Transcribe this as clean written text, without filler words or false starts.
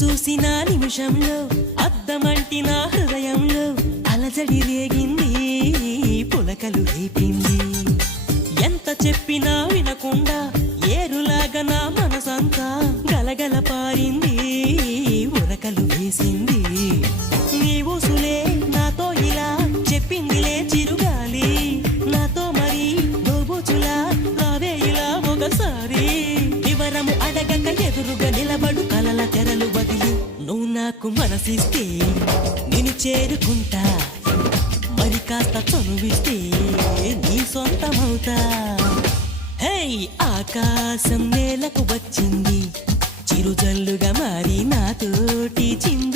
చూసిన నిమిషంలో అద్దమంటి నా హృదయంలో అలజడి రేగింది, పులకలు రేపింది. ఎంత చెప్పినా వినకుండా ఏరులాగా నా మనసంతా గలగల పారింది, ఉరకలు వేసింది. నీ ఊసులే నాతో ఇలా చెప్పిందిలే చిరుగాలి, నాతో మరి దోబూచులా రావే ఇలా ఒకసారి. వివరము అడగక ఎదురుగా నిలబడు కలల తెరలు వదిలి నువ్వు నాకు మనసిస్తే నేను చేరుకుంటా, మరి కాస్త చనువిస్తే నీ సొంతమవుతా. హే ఆకాశం నేలకు వచ్చింది, చిరుజల్లుగా మారి నాతోటి చింది.